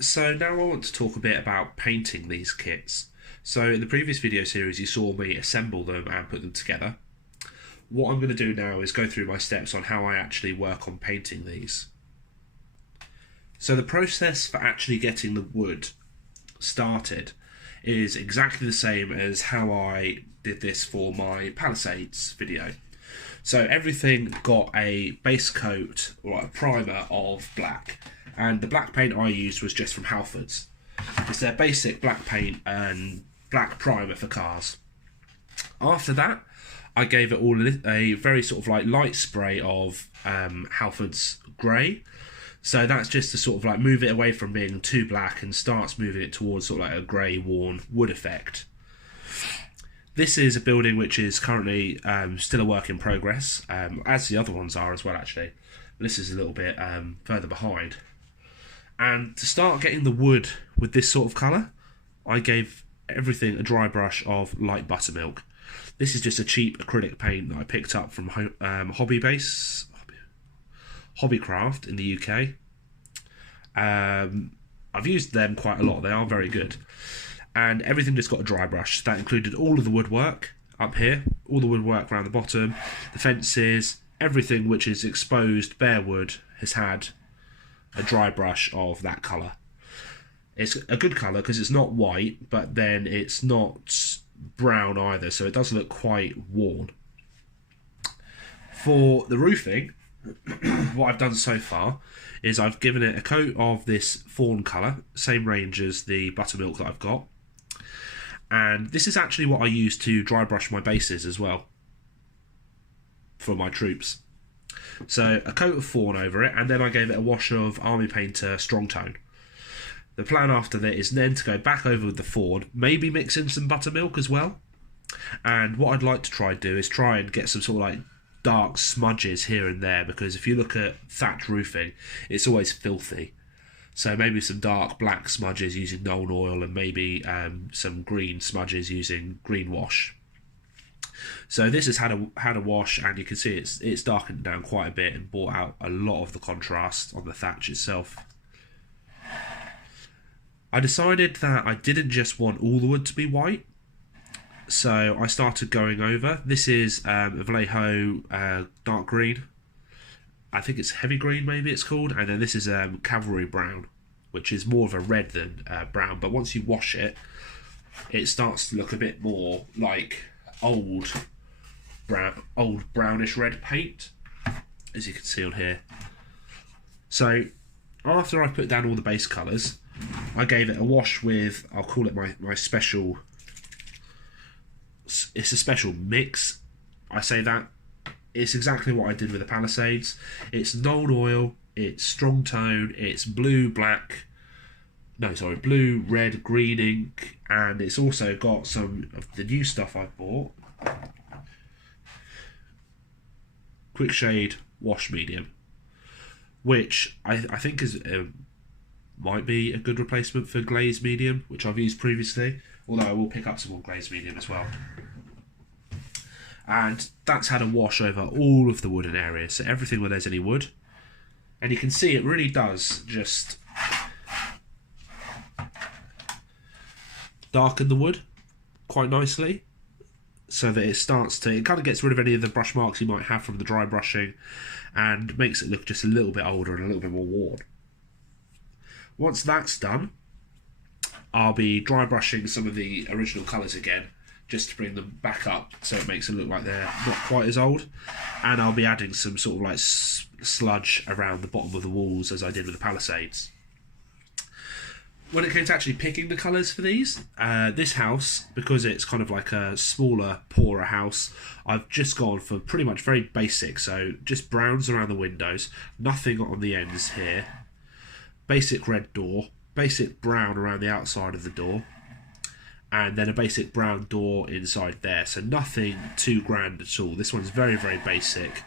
So now I want to talk a bit about painting these kits. So in the previous video series you saw me assemble them and put them together. What I'm going to do now is go through my steps on how I actually work on painting these. So the process for actually getting the wood started is exactly the same as how I did this for my Palisades video. So everything got a base coat or a primer of black, and the black paint I used was just from Halfords. It's their basic black paint and black primer for cars. After that, I gave it all a very sort of like light spray of Halfords grey. So that's just to sort of like move it away from being too black and starts moving it towards sort of like a grey worn wood effect. This is a building which is currently still a work in progress, as the other ones are as well actually. This is a little bit further behind. And to start getting the wood with this sort of colour, I gave everything a dry brush of light buttermilk. This is just a cheap acrylic paint that I picked up from Hobbycraft in the UK. I've used them quite a lot, they are very good. And everything just got a dry brush. That included all of the woodwork up here, all the woodwork around the bottom, the fences, everything which is exposed bare wood has had a dry brush of that colour. It's a good colour because it's not white, but then it's not brown either, so it does look quite worn. For the roofing, what I've done so far is I've given it a coat of this fawn colour, same range as the buttermilk that I've got. And this is actually what I use to dry brush my bases as well for my troops. So a coat of fawn over it, and then I gave it a wash of Army Painter Strong Tone. The plan after that is then to go back over with the fawn, maybe mix in some buttermilk as well. And what I'd like to try and do is try and get some sort of like dark smudges here and there, because if you look at thatched roofing, it's always filthy. So maybe some dark black smudges using Knoll oil, and maybe some green smudges using green wash. So this has had a wash, and you can see it's darkened down quite a bit and brought out a lot of the contrast on the thatch itself. I decided that I didn't just want all the wood to be white, so I started going over. This is a Vallejo dark green. I think it's heavy green, maybe it's called, and then this is cavalry brown, which is more of a red than brown. But once you wash it, it starts to look a bit more like old brownish red paint, as you can see on here. So after I put down all the base colours, I gave it a wash with, I'll call it my special. It's a special mix. I say that. It's exactly what I did with the Palisades. It's Knoll oil, it's strong tone, it's blue, red, green ink, and it's also got some of the new stuff I bought. Quick Shade Wash Medium, which I think is might be a good replacement for Glaze Medium, which I've used previously, although I will pick up some more Glaze Medium as well. And that's had a wash over all of the wooden areas, so everything where there's any wood. And you can see it really does just darken the wood quite nicely, so that it kind of gets rid of any of the brush marks you might have from the dry brushing, and makes it look just a little bit older and a little bit more worn. Once that's done, I'll be dry brushing some of the original colours again, just to bring them back up so it makes it look like they're not quite as old. And I'll be adding some sort of like sludge around the bottom of the walls, as I did with the Palisades. When it came to actually picking the colours for these, this house, because it's kind of like a smaller, poorer house, I've just gone for pretty much very basic, so just browns around the windows, nothing on the ends here, basic red door, basic brown around the outside of the door, and then a basic brown door inside there, so nothing too grand at all. This one's very, very basic,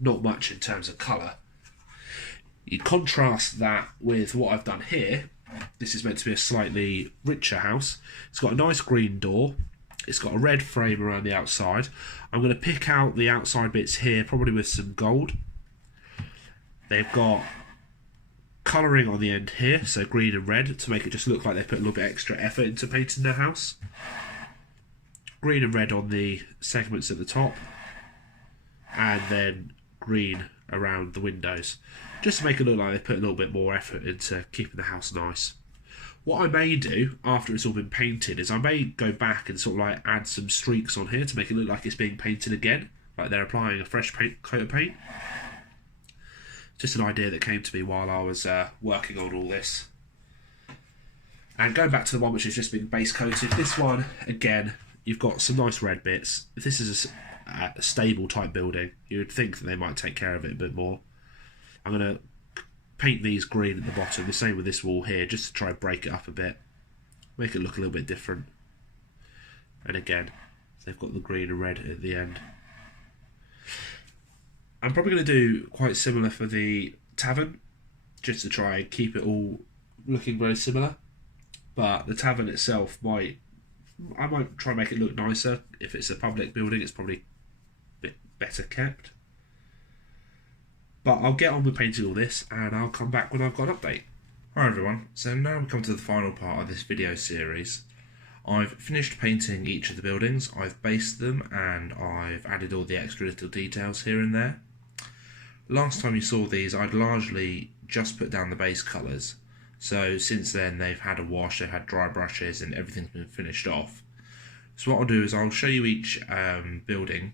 not much in terms of colour. You contrast that with what I've done here. This is meant to be a slightly richer house. It's got a nice green door, it's got a red frame around the outside. I'm going to pick out the outside bits here, probably with some gold. They've got colouring on the end here, so green and red, to make it just look like they put a little bit extra effort into painting their house. Green and red on the segments at the top, and then green around the windows, just to make it look like they put a little bit more effort into keeping the house nice. What I may do after it's all been painted is I may go back and sort of like add some streaks on here to make it look like it's being painted again, like they're applying a fresh coat of paint. Just an idea that came to me while I was working on all this. And going back to the one which has just been base coated, this one, again, you've got some nice red bits. If this is a stable type building, you would think that they might take care of it a bit more. I'm going to paint these green at the bottom, the same with this wall here, just to try and break it up a bit, make it look a little bit different. And again, they've got the green and red at the end. I'm probably going to do quite similar for the tavern, just to try and keep it all looking very similar. But the tavern itself I might try and make it look nicer. If it's a public building, it's probably a bit better kept. But I'll get on with painting all this, and I'll come back when I've got an update. Alright everyone, so now we come to the final part of this video series. I've finished painting each of the buildings, I've based them, and I've added all the extra little details here and there. Last time you saw these, I'd largely just put down the base colours. So since then they've had a wash, they've had dry brushes, and everything's been finished off. So what I'll do is I'll show you each building.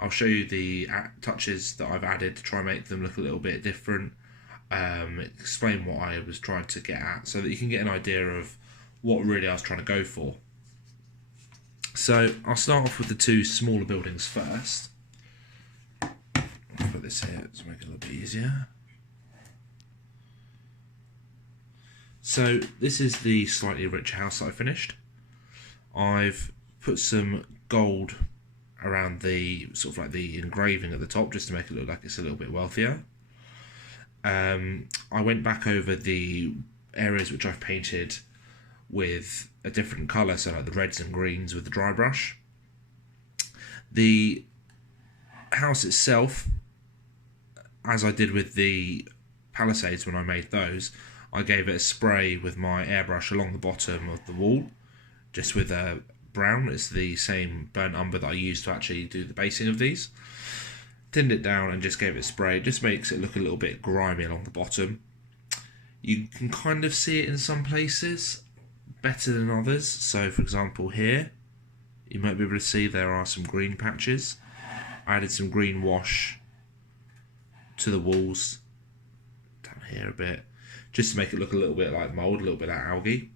I'll show you the touches that I've added to try and make them look a little bit different, explain what I was trying to get at, so that you can get an idea of what really I was trying to go for. So I'll start off with the two smaller buildings first. I'll put this here to make it a little bit easier. So this is the slightly richer house that I finished. I've put some gold around the sort of like the engraving at the top, just to make it look like it's a little bit wealthier. I went back over the areas which I've painted with a different colour, so like the reds and greens with the dry brush. The house itself, as I did with the palisades when I made those, I gave it a spray with my airbrush along the bottom of the wall, just with a brown. It's the same burnt umber that I used to actually do the basing of these. Thinned it down and just gave it a spray. It just makes it look a little bit grimy along the bottom. You can kind of see it in some places better than others. So for example here, you might be able to see there are some green patches. I added some green wash to the walls down here a bit, just to make it look a little bit like mould, a little bit like algae.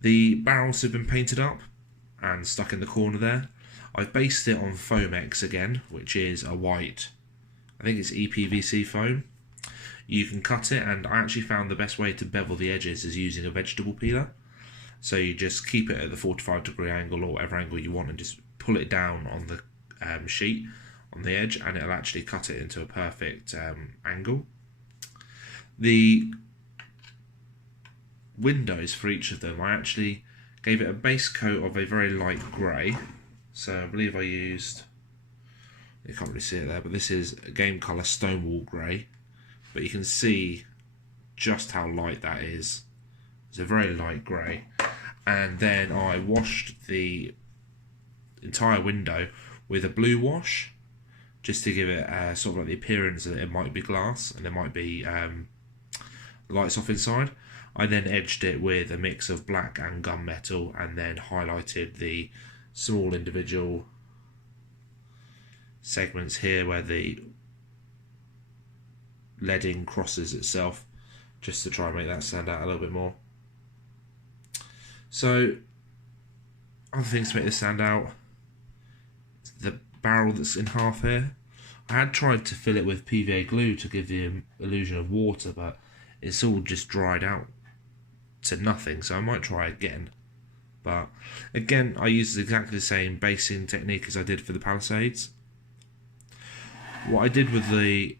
The barrels have been painted up and stuck in the corner there. I've based it on Foamex again, which is a white, I think it's EPVC foam. You can cut it, and I actually found the best way to bevel the edges is using a vegetable peeler. So you just keep it at the 45-degree angle or whatever angle you want, and just pull it down on the sheet on the edge, and it'll actually cut it into a perfect angle. The windows for each of them, I actually gave it a base coat of a very light grey. So I believe I used, you can't really see it there, but this is a game colour Stonewall grey. But you can see just how light that is. It's a very light grey. And then I washed the entire window with a blue wash, just to give it sort of like the appearance that it might be glass and there might be lights off inside. I then edged it with a mix of black and gunmetal, and then highlighted the small individual segments here where the leading crosses itself, just to try and make that stand out a little bit more. So other things to make this stand out, the barrel that's in half here. I had tried to fill it with PVA glue to give the illusion of water, but it's all just dried out to nothing, so I might try again. But again, I used exactly the same basing technique as I did for the palisades. What I did with the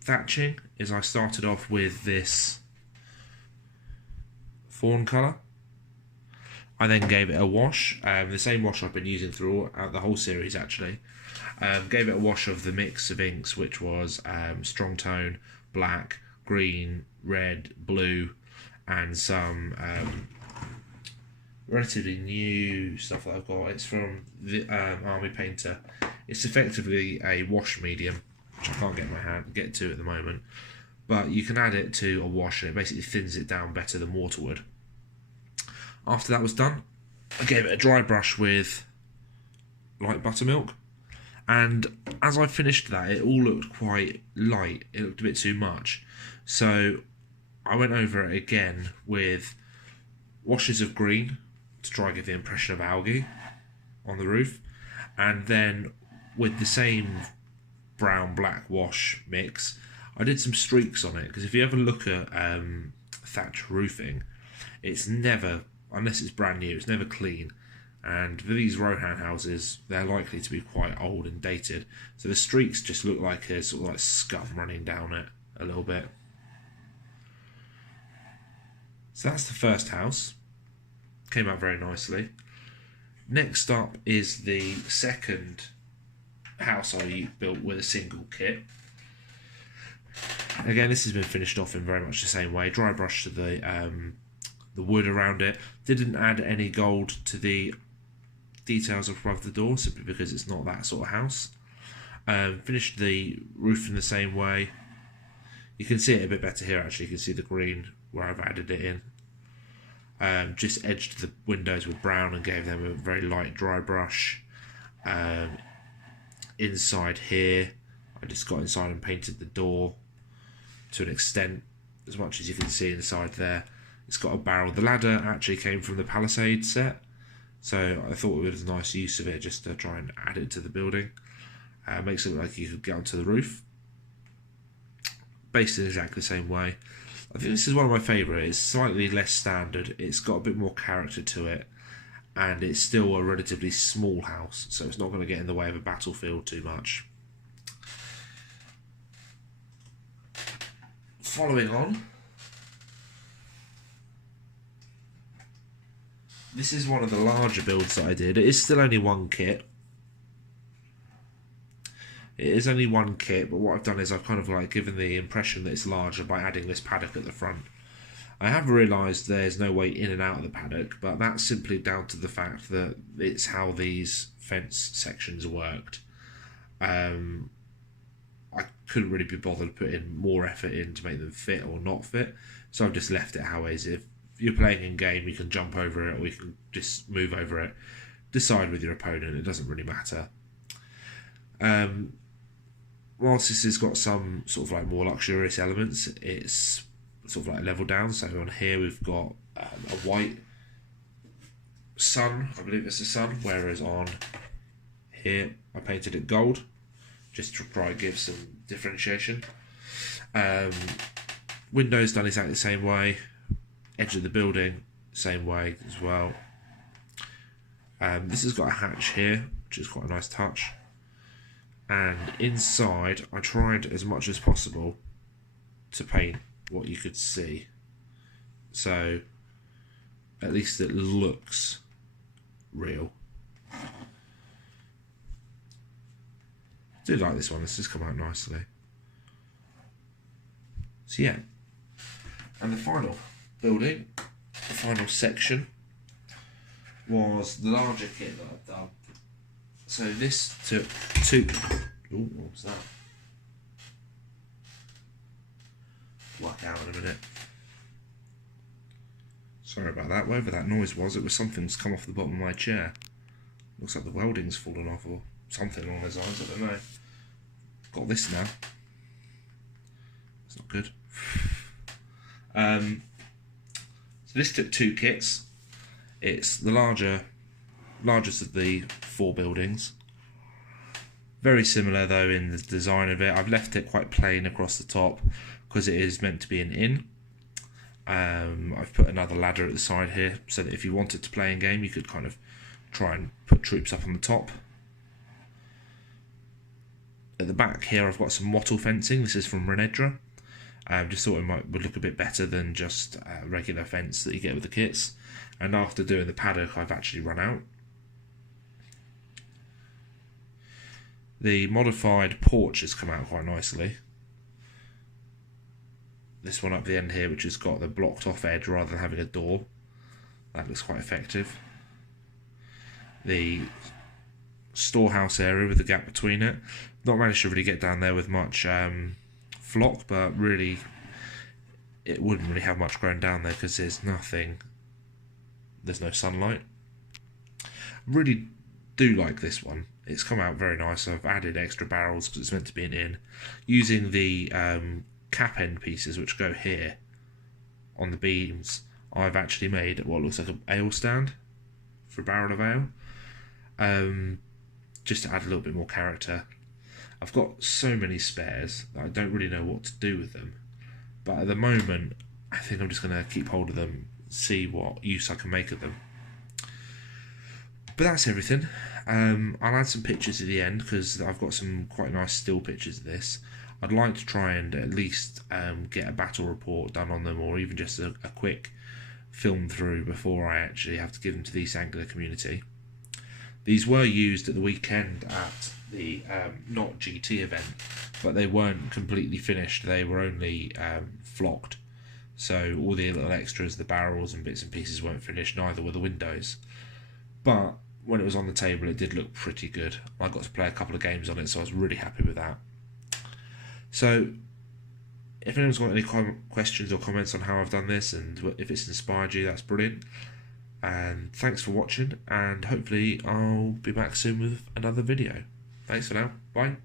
thatching is I started off with this fawn colour. I then gave it a wash, the same wash I've been using throughout the whole series actually. Gave it a wash of the mix of inks, which was Strong Tone, black, green, red, blue, and some relatively new stuff that I've got. It's from the Army Painter. It's effectively a wash medium, which I can't get to at the moment, but you can add it to a wash and it basically thins it down better than water would. After that was done, I gave it a dry brush with light buttermilk, and as I finished that, it all looked quite light. It looked a bit too much, so I went over it again with washes of green to try and give the impression of algae on the roof, and then with the same brown black wash mix I did some streaks on it, because if you ever look at thatch roofing, it's never, unless it's brand new, it's never clean. And for these Rohan houses, they're likely to be quite old and dated, so the streaks just look like a sort of like scum running down it a little bit. So that's the first house. Came out very nicely. Next up is the second house I built with a single kit. Again, this has been finished off in very much the same way. Dry brush to the wood around it. Didn't add any gold to the details above the door, simply because it's not that sort of house. Finished the roof in the same way. You can see it a bit better here actually. You can see the green where I've added it in. Just edged the windows with brown and gave them a very light dry brush. Inside here, I just got inside and painted the door to an extent, as much as you can see inside there. It's got a barrel. The ladder actually came from the Palisade set, so I thought it was a nice use of it just to try and add it to the building. Makes it look like you could get onto the roof. Based in exactly the same way. I think this is one of my favourites. It's slightly less standard. It's got a bit more character to it, and it's still a relatively small house, so it's not going to get in the way of a battlefield too much. Following on, this is one of the larger builds that I did. It is still only one kit. It is only one kit, but what I've done is I've kind of like given the impression that it's larger by adding this paddock at the front. I have realised there's no way in and out of the paddock, but that's simply down to the fact that it's how these fence sections worked. I couldn't really be bothered putting more effort in to make them fit or not fit, so I've just left it how it is. If you're playing in game, you can jump over it or you can just move over it. Decide with your opponent, it doesn't really matter. Whilst this has got some sort of like more luxurious elements, it's sort of like leveled down. So on here we've got a white sun, I believe it's the sun, whereas on here I painted it gold, just to try and give some differentiation. Windows done exactly the same way, edge of the building same way as well. This has got a hatch here, which is quite a nice touch. And inside, I tried as much as possible to paint what you could see, so at least it looks real. I do like this one. This has come out nicely. So yeah, and the final building, the final section, was the larger kit that I've done. So this took two. Ooh, what was that? Work out in a minute. Sorry about that. Whatever that noise was, it was something that's come off the bottom of my chair. Looks like the welding's fallen off or something along those lines. I don't know. Got this now. It's not good. So this took two kits. It's the largest of the four buildings. Very similar though in the design of it. I've left it quite plain across the top because it is meant to be an inn. I've put another ladder at the side here so that if you wanted to play in game you could kind of try and put troops up on the top. At the back here I've got some wattle fencing. This is from Renedra. Just thought it would look a bit better than just a regular fence that you get with the kits. And after doing the paddock I've actually run out. The modified porch has come out quite nicely. this one up the end here, which has got the blocked off edge rather than having a door. That looks quite effective. The storehouse area with the gap between it. Not managed to really get down there with much flock, but really it wouldn't really have much growing down there because there's no sunlight. Really do like this one. It's come out very nice. I've added extra barrels because it's meant to be an inn, using the cap end pieces which go here on the beams. I've actually made what looks like an ale stand for a barrel of ale, just to add a little bit more character. I've got so many spares that I don't really know what to do with them, but at the moment I think I'm just going to keep hold of them, see what use I can make of them. But that's everything. I'll add some pictures at the end because I've got some quite nice still pictures of this. I'd like to try and at least get a battle report done on them, or even just a quick film through before I actually have to give them to the East Anglia community. These were used at the weekend at the not GT event, but they weren't completely finished. They were only flocked, so all the little extras, the barrels and bits and pieces weren't finished, neither were the windows. But when it was on the table, it did look pretty good. I got to play a couple of games on it, so I was really happy with that. So if anyone's got any questions or comments on how I've done this and if it's inspired you, that's brilliant. And thanks for watching, and hopefully I'll be back soon with another video. Thanks for now. Bye.